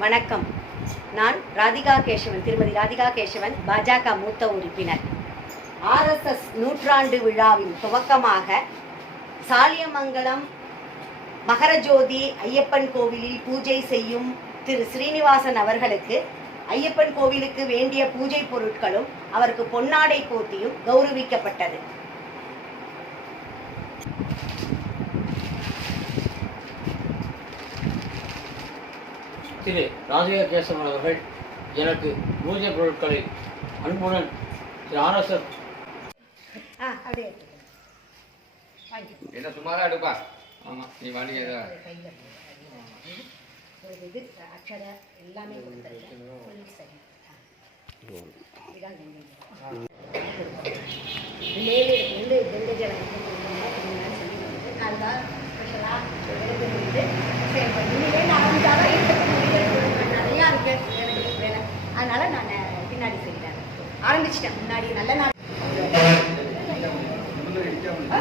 வணக்கம். நான் ராதிகா கேசவன் திருமதி ராதிகா கேசவன் பாஜக மூத்த உறுப்பினர். ஆர்எஸ்எஸ் நூற்றாண்டு விழாவின் துவக்கமாக சாலியமங்கலம் மகரஜோதி ஐயப்பன் கோவிலில் பூஜை செய்யும் திரு ஸ்ரீனிவாசன் அவர்களுக்கு ஐயப்பன் கோவிலுக்கு வேண்டிய பூஜை பொருட்களும் அவருக்கு பொன்னாடை போட்டியும் கௌரவிக்கப்பட்டது. திரு ராதிகா கேசவன் அவர்கள் எனக்கு பூஜை பொருட்களை அன்புடன் திரு ஆர்எஸ்எஸ். என்ன சும்மாதான் எடுப்பா ஆமா நீ ஒரு இது அக்ஷர எல்லாமே. மேலே ஜலம் இருக்குன்னு எடுத்துக்கிட்டு சரி நான் இருக்கிறதுக்கு. நிறையா இருக்கு எனக்கு வேலை அதனால நான் பின்னாடி செய்கிறேன் ஆரம்பிச்சிட்டேன் முன்னாடி நல்ல நாள்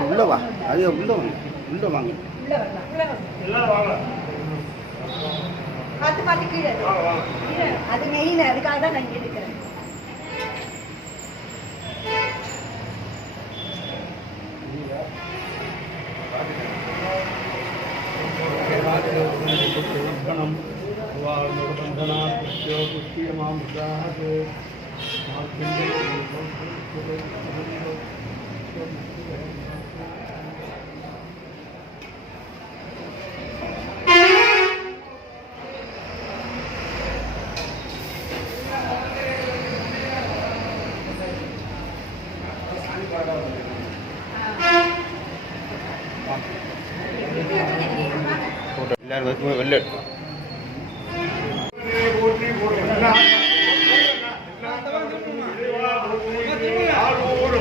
உள்ள வா அது உள்ள வாங்க. உள்ள வாங்க. உள்ள வரலாம் உள்ள வரலாம் பார்த்து பார்த்து கீழே. அது மெயின் அதுக்காக தான் நான் गणम वाणोबंधना पुष्यो पुष्पीयमामृताः ते Thank you. ஆளூர்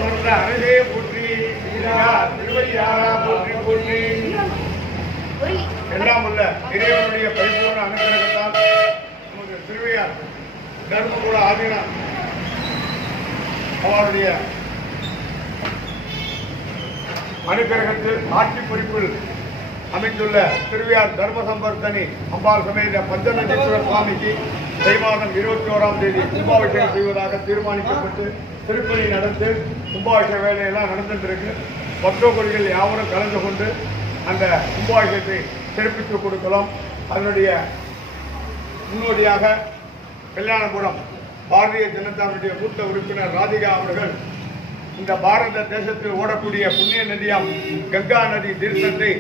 வந்த அழகே போற்றி திருவையாரா போற்றி போற்றி எல்லாம் உள்ள இறைவனுடைய பரிபூர்ண அனுகிரகத்தால் நமது திருவையார் தர்மபுர ஆதீனா அவருடைய அனுகிரகத்தில் ஆட்சி பொறுப்பில் அமைந்துள்ள திருவியார் தர்ம சம்பர்த்தனி அம்பாள் சமேத பஞ்சநந்தீஸ்வரர் சுவாமிக்கு தை மாதம் இருபத்தி ஓராம் தேதி கும்பாபிஷேகம் செய்வதாக தீர்மானிக்கப்பட்டு திருப்பணி நடந்து கும்பாபிஷேக வேலையெல்லாம் நடந்துட்டு இருக்கு பக்தோகுடிகள் யாவரும் கலந்து கொண்டு அந்த கும்பாபிஷேகத்தை சிறப்பித்து கொடுக்கலாம். அதனுடைய முன்னோடியாக கல்யாணபுரம் பாரதிய ஜனதாவுடைய மூத்த உறுப்பினர் ராதிகா அவர்கள் இந்த பாரத தேசத்தில் ஓடக்கூடிய புண்ணிய நதியாம் கங்கா நதி தீர்த்தத்தை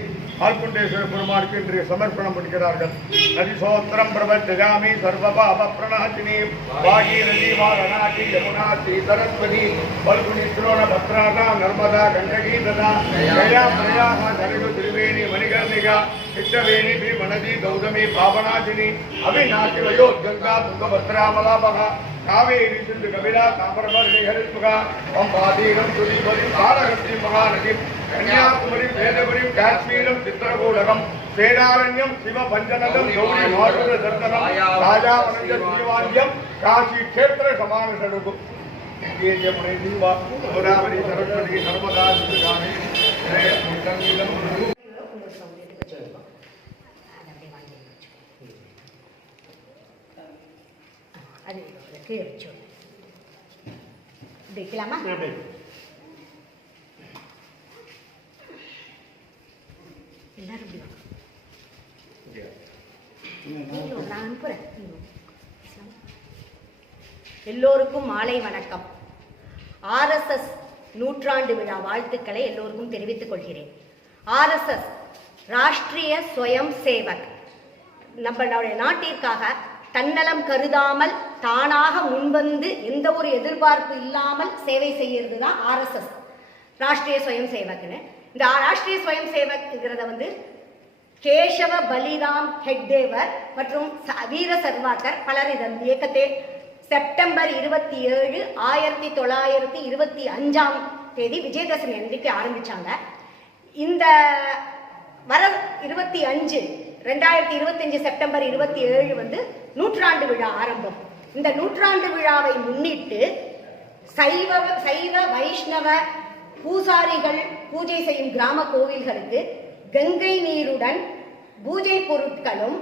ஆல்குண்டேஸ்வர பெருமாளுக்கு இன்று சமர்ப்பணம் பண்ணுகிறார்கள். நதி சோத்திரம் பிரபஞ்சகாமி சர்வபாப பிரணாச்சினி வாகி நதி வாரணாட்டி யமுனா ஸ்ரீ பல்குனி திரோண பத்ராதா நர்மதா கண்டகி ததா ஜயா பிரயாக சரிவு திருவேணி மணிகர்ணிகா கிருஷ்ணவேணி பி மனதி கௌதமி பாபநாசினி அவிநாசி வயோ கங்கா துங்கபத்ராமலாபகா காவேரி சிந்து கபிலா தாம்பரபரணி ஹரித்முகா பம்பாதீரம் துதிபதி பாலகத்தி மகாநதி கன்னியாகுமரி வேதபுரி காஷ்மீரம் சித்திரகூடகம் வேதாரண்யம் சிவ பஞ்சநகம் கௌரி மாருட தர்த்தனம் ராஜாவனந்த ஸ்ரீவாத்தியம் காசி கஷேத்திர சமான சடுகு முனை தீவா கோதாவரி சரஸ்வதி நர்மதா சிந்து எல்லாரும் இப்படி வாங்க நான் அனுப்புகிறேன் எல்லோருக்கும் மாலை வணக்கம். ஆர்எஸ்எஸ் நூற்றாண்டு விழா வாழ்த்துக்களை எல்லோருக்கும் தெரிவித்துக் கொள்கிறேன். ஆர்எஸ்எஸ் ராஷ்டிரிய ஸ்வயம் சேவக். நம்மளுடைய நாட்டிற்காக தன்னலம் கருதாமல் தானாக முன்வந்து எந்த ஒரு எதிர்பார்ப்பு இல்லாமல் சேவை செய்யறது தான் ஆர்எஸ்எஸ் ராஷ்டிரிய சுயம் சேவக்னு. இந்த ராஷ்டிரிய ஸ்வயம் சேவக்ங்கிறத வந்து கேசவ பலிராம் ஹெக்டேவர் மற்றும் ச- வீர சர்வாக்கர் பலர் இதன் இயக்கத்தை செப்டம்பர் இருபத்தி ஏழு ஆயிரத்தி தொள்ளாயிரத்தி இருபத்தி அஞ்சாம் தேதி விஜயதசமி அன்றைக்கு ஆரம்பிச்சாங்க. இந்த வர இருபத்தி அஞ்சு ரெண்டாயிரத்தி இருபத்தஞ்சு செப்டம்பர் இருபத்தி ஏழு வந்து நூற்றாண்டு விழா ஆரம்பம். இந்த நூற்றாண்டு விழாவை முன்னிட்டு சைவ சைவ வைஷ்ணவ பூசாரிகள் பூஜை செய்யும் கிராம கோவில்களுக்கு கங்கை நீருடன் பூஜை பொருட்களும்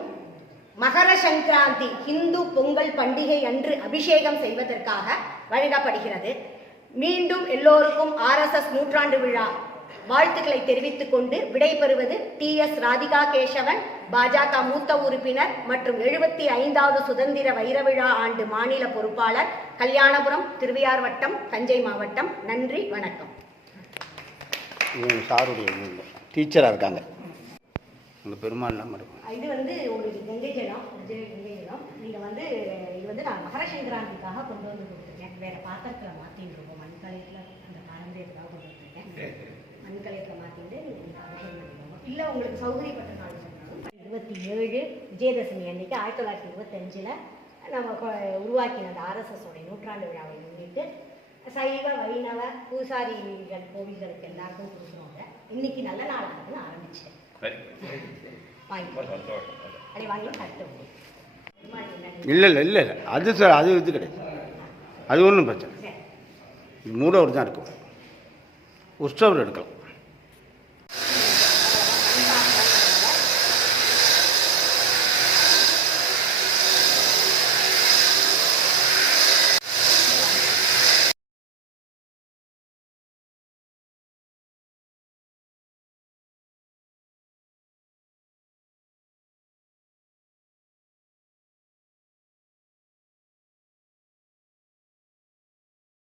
மகர சங்கராந்தி இந்து பொங்கல் பண்டிகை அன்று அபிஷேகம் செய்வதற்காக வழங்கப்படுகிறது. மீண்டும் எல்லோருக்கும் ஆர்எஸ்எஸ் நூற்றாண்டு விழா வாழ்த்துக்களை தெரிவித்துக் கொண்டு விடைபெறுவது டி எஸ் ராதிகா கேசவன் பாஜக மூத்த உறுப்பினர் மற்றும் எழுபத்தி ஐந்தாவது சுதந்திர வைர விழா ஆண்டு மாநில பொறுப்பாளர் கல்யாணபுரம் திருவையார் வட்டம் தஞ்சை மாவட்டம். நன்றி வணக்கம். இவங்க சாருடைய இவங்க டீச்சராக இருக்காங்க. அந்த பெருமாள் இருக்கும் இது வந்து உங்களுக்கு கங்கை ஜலம் விஜய் கங்கை ஜலம். நீங்கள் வந்து இது வந்து நான் மகர சங்கராந்திக்காக கொண்டு வந்து கொடுத்துருக்கேன். வேற பாத்திரத்தில் மாற்றிட்டு இருக்கோம். மண்கலத்தில் அந்த பாரம்பரியத்துக்காக கொண்டு வந்திருக்கேன் மண்கலத்தில் மாற்றிட்டு நீங்கள் அபிஷேகம் பண்ணிக்கோங்க இல்லை உங்களுக்கு சௌகரியப்பட்ட நாள் சொன்னாலும் இருபத்தி ஏழு விஜயதசமி அன்னைக்கு ஆயிரத்தி தொள்ளாயிரத்தி இருபத்தஞ்சில் நம்ம கொ- உருவாக்கின அந்த ஆர்எஸ்எஸ் உடைய நூற்றாண்டு விழாவை முன்னிட்டு சைவ வைணவ பூசாரிகள் கோவில்களுக்கு எல்லாருக்கும் கொடுக்குறோங்க இன்னைக்கு நல்ல நாளாக இருக்குன்னு ஆரம்பிச்சிட்டேன் வாங்கி. வாங்கி கட்டுவோம் இல்லை இல்லை இல்லை இல்லை. அது சார் அது இது கிடையாது. அது ஒன்றும் பிரச்சனை மூடவர் தான் இருக்கும் உற்சவர் எடுக்கலாம்.